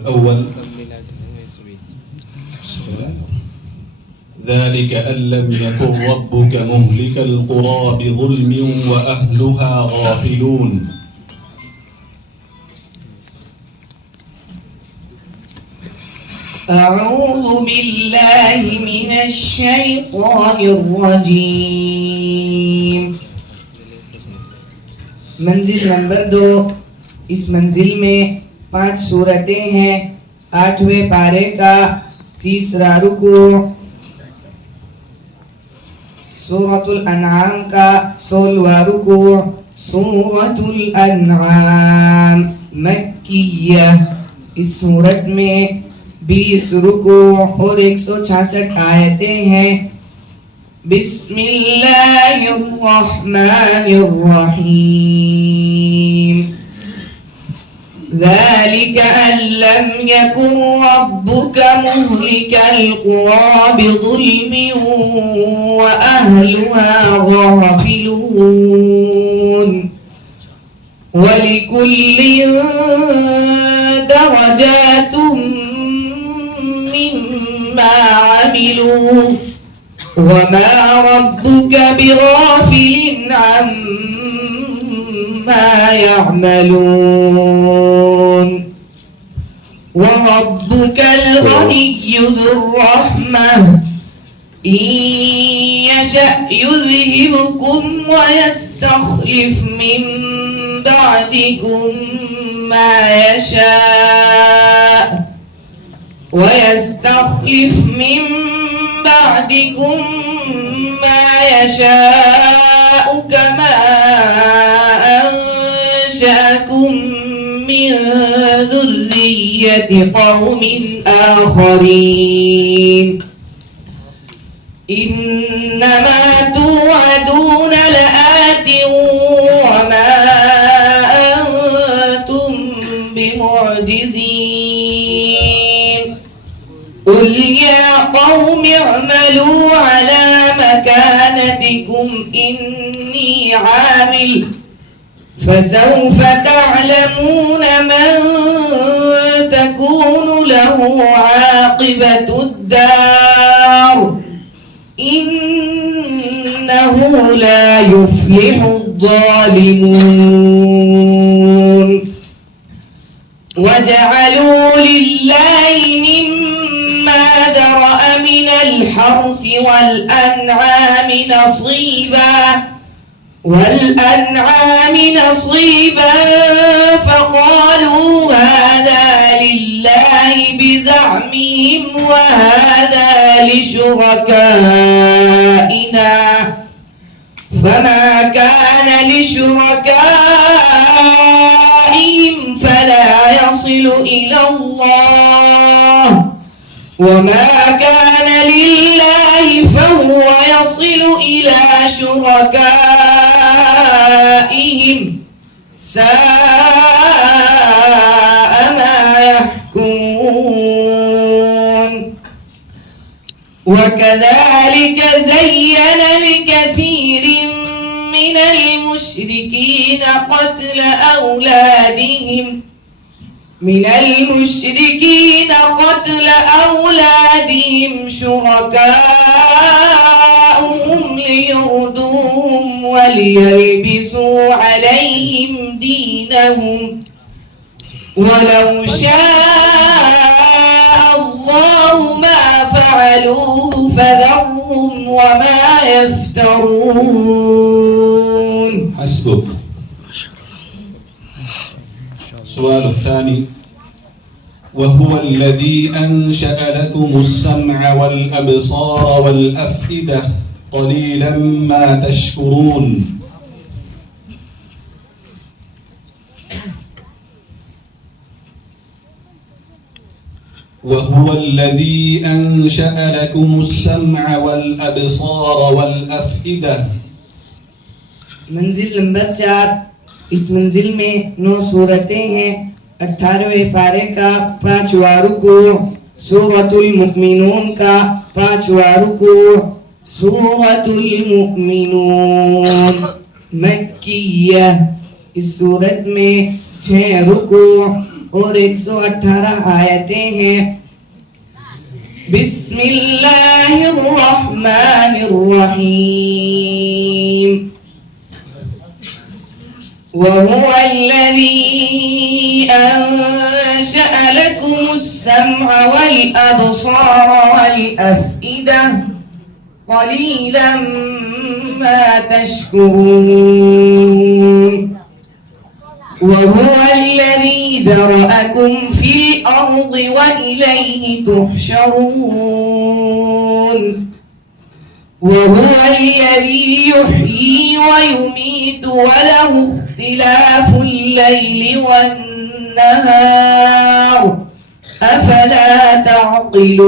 الأول ذلك أن لم يكن ربك مهلك القرى بظلم وأهلها غافلون. أعوذ بالله من الشيطان الرجيम। मंजिल नंबर 2। इस मंजिल में 5 सूरतें हैं। 8वें पारे का 3रा रुकू, सूरतुल अनआम का 16वां रुकू। सूरतुल अनआम मक्किया। इस सूरत में 20 रुकू और 166 आयतें हैं। बिस्मिल्लाहिर्रहमानिर्रहीम। ذلك أن لم يكن ربك مهلك القرى بظلم وأهلها غافلون ولكل درجات مما عملوا وما ربك بغافل عما يعملون وربك الغني ذو الرحمة إن يشأ يذهبكم ويستخلف من بعدكم ما يشاء كما أنشأكم من ذرية قوم آخرين إنما توعدون لآت وما أنتم بمعجزين قل يا قوم اعملوا على مكانتكم إني عامل فسوف تعلمون من تكون له عاقبة الدار إنه لا يفلح الظالمون وجعلوا لله مما ذرأ من الحرث والأنعام نصيبا فقالوا هذا لله بزعمهم وهذا لشركائنا فما كان لشركائهم فلا يصل إلى الله وما كان لله فهو يصل إلى شركائهم ساء ما يحكمون وكذلك زين لكثير من المشركين قتل أولادهم شركاؤهم ليردوهم وليلبسوا عليهم دينهم ولو شاء الله ما فعلوه فذرهم وما يفترون. حسبك. السؤال الثاني وهو الذي أنشأ لكم السمع والأبصار والأفئدة قليلا ما تشكرون. وهو الذي أنشأ لكم السمع والأبصار والأفئدة. मंजिल नंबर 4। इस मंजिल में 9 सूरतें हैं। 18वें पारे का 5वां रुकू, सूरतुल मुमिनून का 5वां रुकू। सूरतुल मुमिनून मक्किया। इस सूरत में 6 रुकू और 118 आयतें हैं। बिस्मिल्लाहिर्रहमानिर्रहीम। वहुव अल्लज़ी अंशअ लकुमुस्सम्अ वल अब्सार वल अफ़इदा क़लीलन मा तशकुरून। वहुव अल्लज़ी ज़रअकुम फ़िल अर्ज़ि व इलैहि तुहशरून। वहुव अल्लज़ी युह्यी व युमीतु व लहु इख्तिलाफ़ुल लैलि वन्नहार अफ़ला तअक़िलून।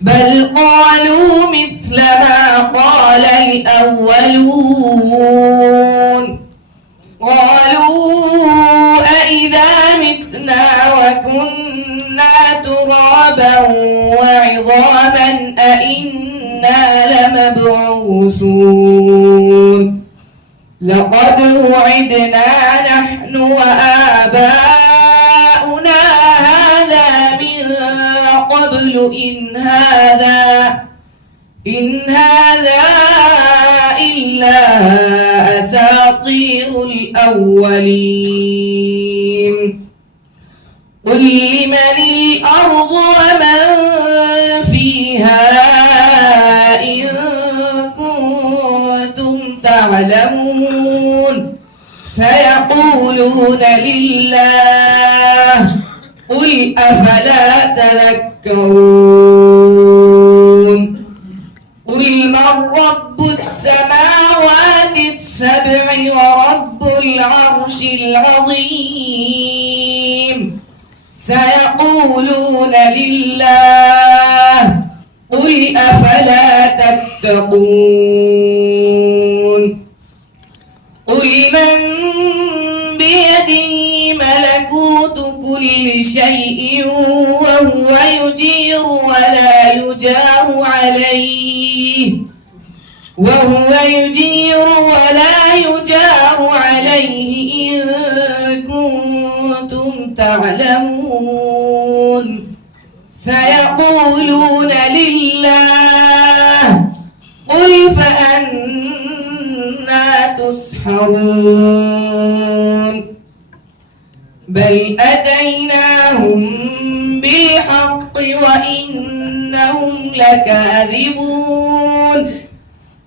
बल क़ालू मिस्ल मा क़ालल अव्वलून। क़ालू अइज़ा मितना व कुन्ना तुराबन व इज़ामन अइन्ना लमबऊसून। लक़द वुዒदना नहनु व आबाउना हाज़ा मिन क़ब्लु इन हाज़ा इल्ला असातीरुल अव्वलीन। क़ुल लिमनिल अर्ज़ु व मन फ़ीहा इन कुन्तुम तअलमून। सयक़ूलून लिल्लाह क़ुल अफ़ला तज़क्करून। क़ुल मन रब्बुस समावातिस सब'i व रब्बुल अर्शिल अज़ीम। सयक़ूलून लिल्लाह क़ुल अफ़ला तत्तक़ून। क़ुल मन बियदिही मलकूतु कुल्लि शैइन व हुव युजीरु व ला युजारु अलैहि इन कुन्तुम तअलमून। सयक़ूलून लिल्लाह क़ुल फअन्ना तुस्हरून। बल अतैनाहुम बिल्हक़्क़ि व इन्नहुम लकाज़िबून।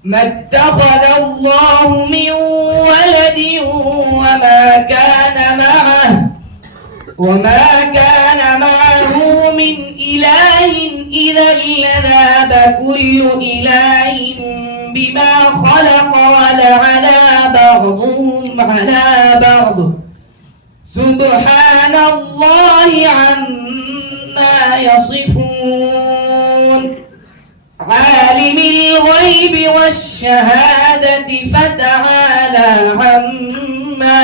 ما اتخذ الله من ولد وما كان معه من إله إذا لذهب كل إله بما خلق ولعلى بعضهم على بعض سبحان الله عما يصفون. عالم الغيب والشهادة فتعالى عما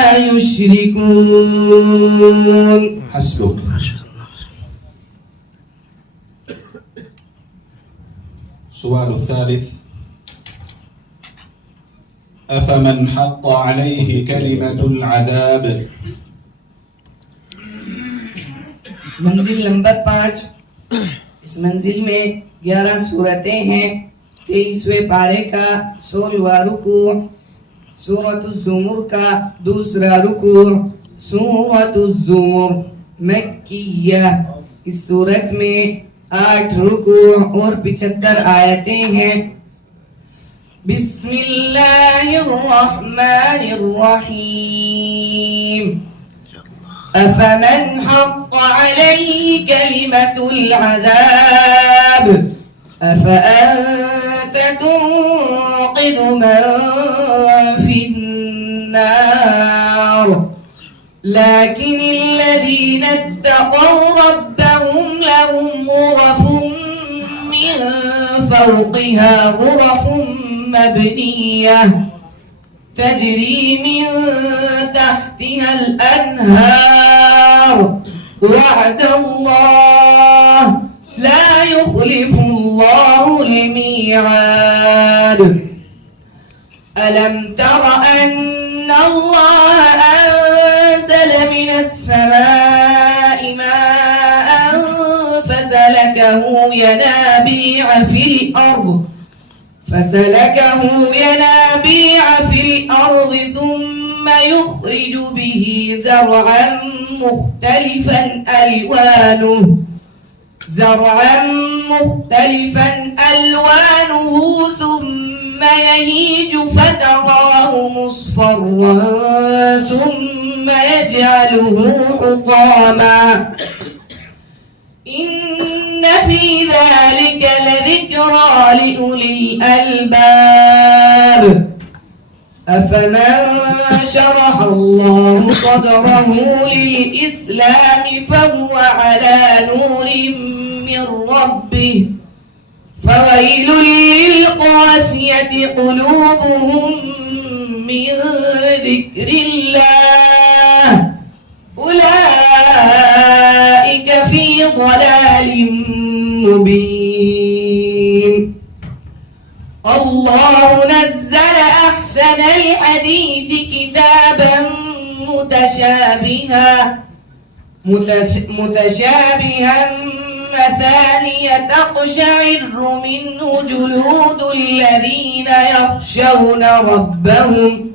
يشركون. حسبك. السؤال الثالث: أفمن حق عليه كلمة العذاب. मंजिल नंबर 5। इस मंजिल में 11 सूरतें हैं। 23वें पारे का 16वां रुकू, सूरतुज़्ज़ुमर का दूसरा रुकू, सूरतुज़्ज़ुमर मक्किया। इस सूरत में 8 रुकू और 75 आयतें हैं। बिस्मिल्लाहिर्रहमानिर्रहीम। अफमन हक़्क़ अलैहि कलिमतुल अज़ाब अफ़अन्त तुन्क़िज़ु मन फ़िन्नार। लकिनिल्लज़ीन इत्तक़व रब्बहुम लहुम ग़ुरफ़ुम मिन फ़ौक़िहा ग़ुरफ़ुम मबनिय्यह तजरी मिन तहतिहल अन्हार वअदल्लाह ला युख़्लिफ़ुल्लाहुल मीआद। अलम तर अन्नल्लाह अंज़ल मिन السماء ماء فسلكه ينابيع في الأرض ثم يخرج به زرعا مختلفا ألوانه ثم يهيج فتراه مصفرا ثم يجعله حطاما إن في ذلك لذكرى لأولي الألباب أفمن شرح الله صدره للإسلام فهو على نور من ربه فويل للقاسية قلوبهم من ذكر الله أولئك في ضلال مبين الله نزل أحسن الحديث كتابا متشابها مثانية تقشعر منه جلود الذين يخشون ربهم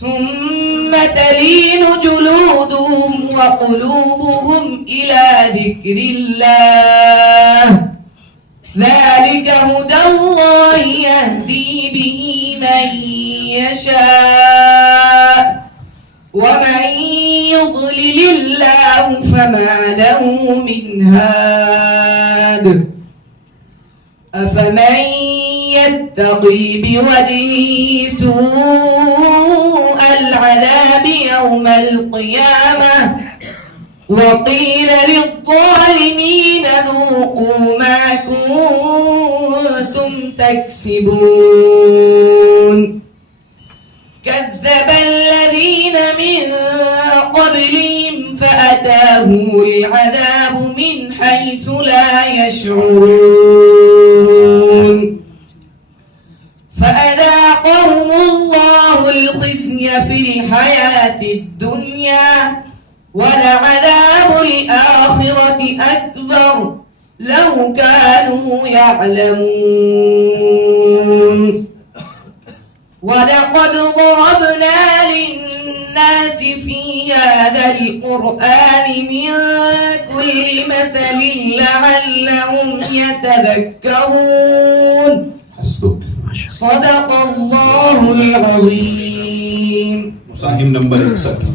ثم تلين جلودهم وقلوبهم إلى ذكر الله ذلك هدى الله يهدي به من يشاء ومن يضلل الله فما له من هاد أفمن يتقي بوجهه سوء العذاب يوم القيامة وقيل للظالمين ذوقوا ما كنتم تكسبون كذب الذين من قبلهم فأتاهم العذاب من حيث لا يشعرون فأذاقهم الله الخزي في الحياة الدنيا ولعذاب الآخرة أكبر لو كانوا يعلمون ولقد ضربنا للناس في هذا القرآن من كل مثل لعلهم يتذكرون حسبك. صدق الله العظيم. Musahim number 61.